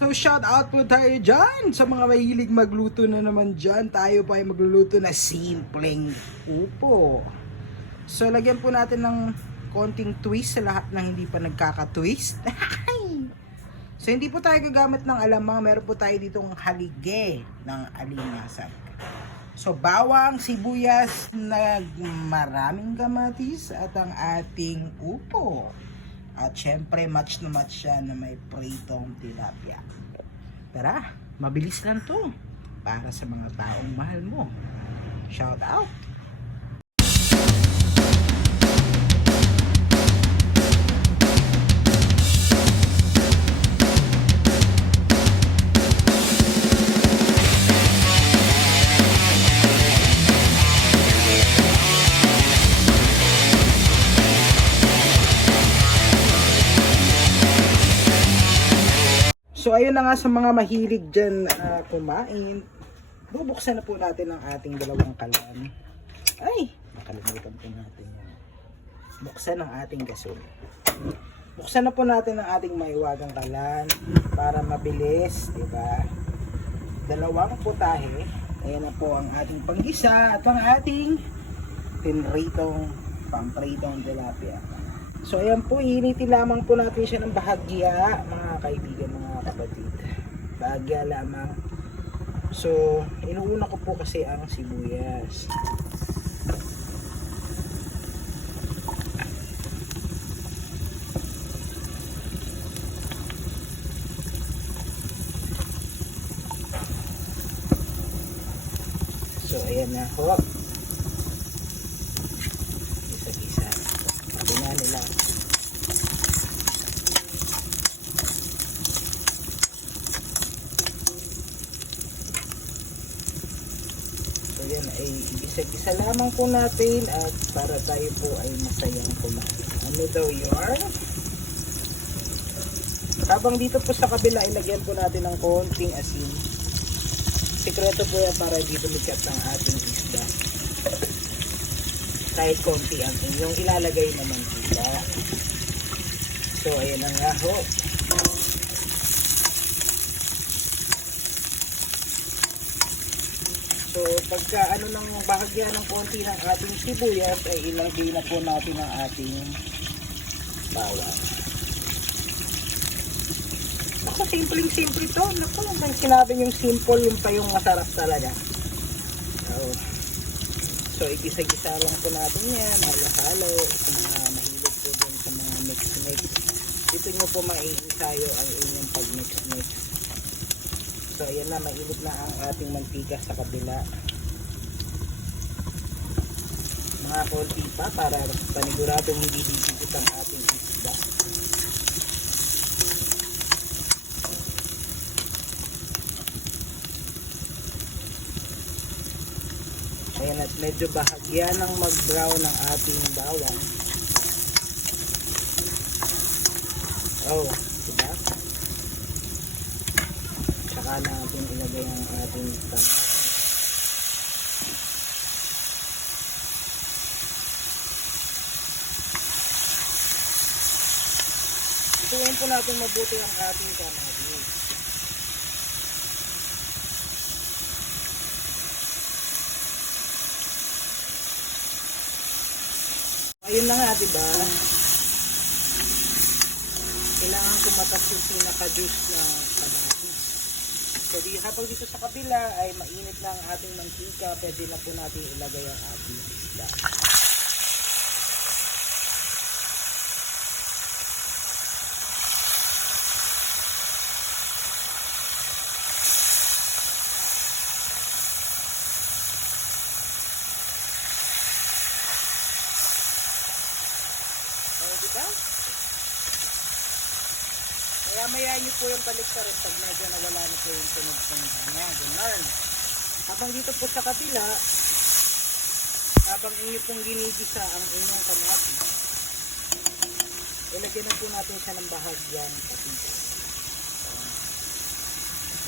So shout out po tayo dyan sa mga mahilig magluto na naman dyan. Tayo pa ay magluluto na simpleng upo. So lagyan po natin ng konting twist sa lahat ng hindi pa nagkaka-twist. so hindi po tayo gagamit ng alamang, meron po tayo ditong halige ng alimasag. So bawang, sibuyas, na maraming kamatis at ang ating upo. At syempre match na match siya na may pritong tilapia. Tara, mabilis lang to para sa mga taong mahal mo. Shout out! So ayun na nga sa mga mahilig dyan na kumain. Bubuksan na po natin ang ating dalawang kalan. Ay, nakalimutan po natin yun. Buksan ang ating gasol. Buksan na po natin ang ating maiwagang kalan para mabilis, di ba? Dalawang putahe. Ayan na po ang ating panggisa at ang ating pinritong pampritong tilapia. So ayan po, initin lamang po natin siya ng bahagya, mga kaibigan, mga kapatid. Bahagya lamang. So, inuuna ko po kasi ang sibuyas. So, ayan na ho. Isa-isa. Sabi nga nila, So yan ay isa-isa lamang po natin at para tayo po ay masayang kumain. Ano daw yun? Habang dito po sa kabila ilagyan po natin ng konting asin. Sikreto po yan para di lumikat ang ating isda. Kahit konti ang inyong ilalagay naman sila. So ayan na nga ho. So, pagka ano ng bahagya ng konti ng ating sibuyas, ay ilagay na po natin ang ating bawang. Naku, simpleng-simple to. Naku, may sinabi yung simple, yung pa yung masarap talaga. So, igisa-gisa lang po natin yan. Halo-halo. Sa mga mahilig po dun sa mga mix-mix. Dito nyo po maiinsayo ang inyong pag-mix-mix. So ayan na, mainit na ang ating mantika sa kabila. Mga konti pa para paniguradong hindi didikit ang ating isda. At medyo bahagya ng mag-brown ang ating bawang. Oh, diba? saka natin ilagay ang ating tama. Ituin po natin mabuti ang ating kamatis. Ayun na nga, diba? Kailangan kumatas yung pinaka-juice na kamatis. So di, habang dito sa kabila ay mainit na ang ating mantika, pwede na po natin ilagay ang ating isda. Di ba? Kaya maya niyo po yung paliktarin pag medyo nawala niyo po yung tunog-tunog niya. Ganun. Habang dito po sa kabila, habang inyo pong ginigisa ang inyong kamatis, ilagyan na po natin siya ng bahagyan patika. So,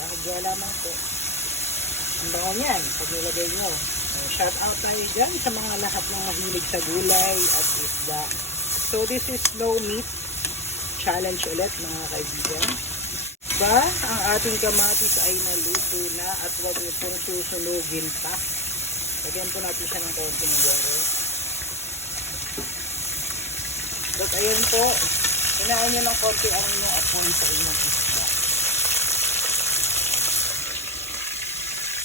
bahagya lamang po. Ang bango niyan, pag nilagay nyo. Shout out tayo dyan sa mga lahat ng mahilig sa gulay at isda. So this is no meat challenge ulit mga kaibigan. Ba? Ang ating kamatis ay naluto na at huwag niyo pong susunugin pa. Lagyan po natin siya ng konting water. But ayun po, hinaan niyo ng konti ang inyong apoy sa inyong isla.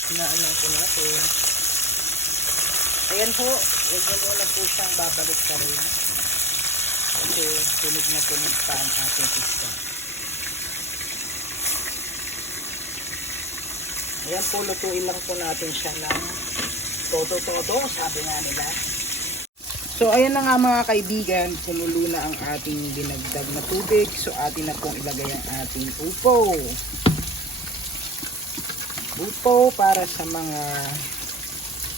Hinaan lang po natin. Ayan po, huwag niyo muna po siyang babalik ka rin. Kasi tunog na tunog pa ang ating isla. Ayan po, lutuin lang po natin siya ng todo-todo, sabi nga nila. So, ayan na nga mga kaibigan, kumulo na ang ating dinagdag na tubig. So, atin na pong ilagay ang ating upo. Upo para sa mga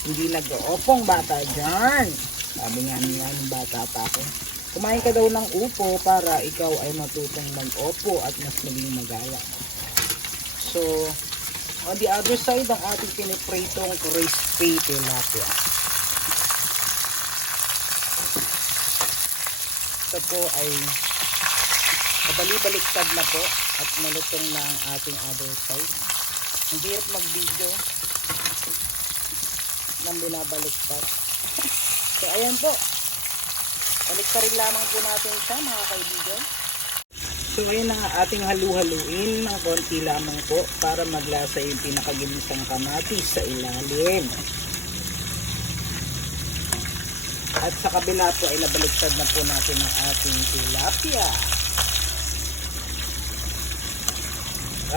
hindi nag-oopong bata dyan. Sabi nga niya ng bata pa ako. Kumain ka daw ng upo para ikaw ay matutong mag-opo at mas maging magala. So, on the other side, ang ating pinipritong crispy tilapia. Ito po ay kabali-baliktad na po at malutong na ang ating other side. Ang hirap mag-video nang binabaliktad. so, ayan po. Baliktarin lamang po natin siya mga kaibigan. So ngayon na nga ating halu-haluin ng konti lamang po para maglasa yung pinakaginisang kamatis sa ilalim. At sa kabila po ay nabaliktad na po natin ang ating tilapia.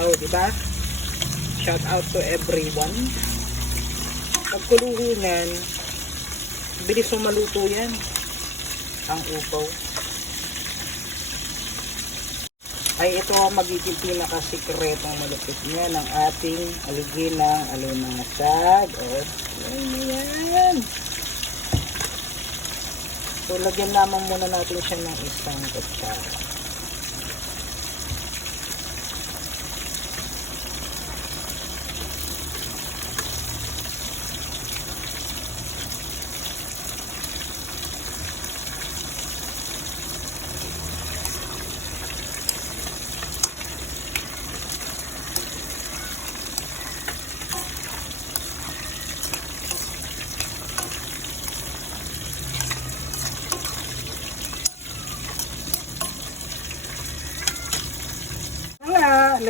Oh, di ba? Shout out to everyone. Pagkuluhunan, bilis mo maluto yan. Ang upaw. ay ito ang magiging pinakasikretong malupit niya ng ating aliginang alunasag. O, yan. So, lagyan lamang muna natin siya ng isang kutsara.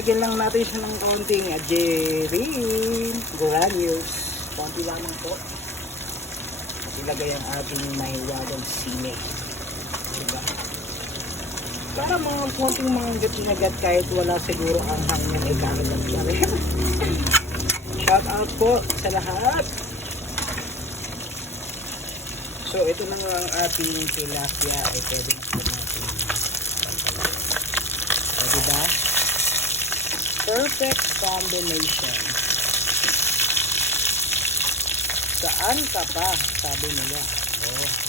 Wala, lagyan lang natin siya ng konting ajerin, granules. Konti lamang po. At ilagay ang ating mahiwagang sine. Diba? Para mga konting mga gat kahit wala siguro ang hangyan ay kakagat rin. Shout out po sa lahat. So ito na ang ating tilapia ay pwede na natin. Diba? Perfect combination. Saan ka pa? Sabi nila. Oh.